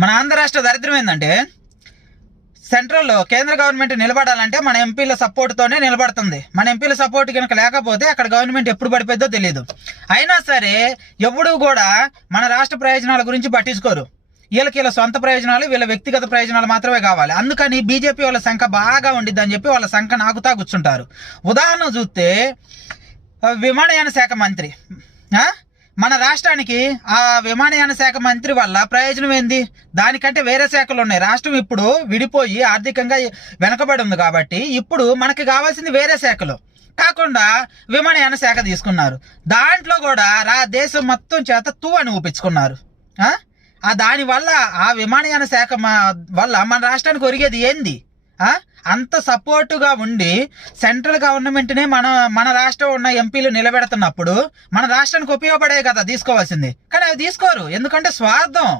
మన ఆంధ్ర రాష్ట్ర దరిద్రం ఏంటంటే సెంట్రల్లో కేంద్ర గవర్నమెంట్ నిలబడాలంటే మన ఎంపీల సపోర్ట్తోనే నిలబడుతుంది. మన ఎంపీల సపోర్ట్ కనుక లేకపోతే అక్కడ గవర్నమెంట్ ఎప్పుడు పడిపోద్దో తెలియదు. అయినా సరే ఎప్పుడూ కూడా మన రాష్ట్ర ప్రయోజనాల గురించి పట్టించుకోరు. వీళ్ళ సొంత ప్రయోజనాలు, వీళ్ళ వ్యక్తిగత ప్రయోజనాలు మాత్రమే కావాలి. అందుకని బీజేపీ వాళ్ళ సంఖ్య బాగా ఉండిద్దని చెప్పి వాళ్ళ సంఖ్య నాకుతా కూర్చుంటారు. ఉదాహరణ చూస్తే విమానయాన శాఖ మంత్రి, మన రాష్ట్రానికి ఆ విమానయాన శాఖ మంత్రి వల్ల ప్రయోజనం ఏంది? దానికంటే వేరే శాఖలు ఉన్నాయి. రాష్ట్రం ఇప్పుడు విడిపోయి ఆర్థికంగా వెనకబడి ఉంది కాబట్టి ఇప్పుడు మనకి కావాల్సింది వేరే శాఖలు కాకుండా విమానయాన శాఖ తీసుకున్నారు. దాంట్లో కూడా దేశం మొత్తం చేత అని ఊపించుకున్నారు. దానివల్ల ఆ విమానయాన శాఖ వల్ల మన రాష్ట్రానికి ఒరిగేది ఏంది? అంత సపోర్టుగా ఉండి సెంట్రల్ గవర్నమెంట్నే మన రాష్ట్రం ఉన్న ఎంపీలు నిలబెడుతున్నప్పుడు మన రాష్ట్రానికి ఉపయోగపడే కదా తీసుకోవాల్సింది. కానీ అవి తీసుకోరు, ఎందుకంటే స్వార్థం.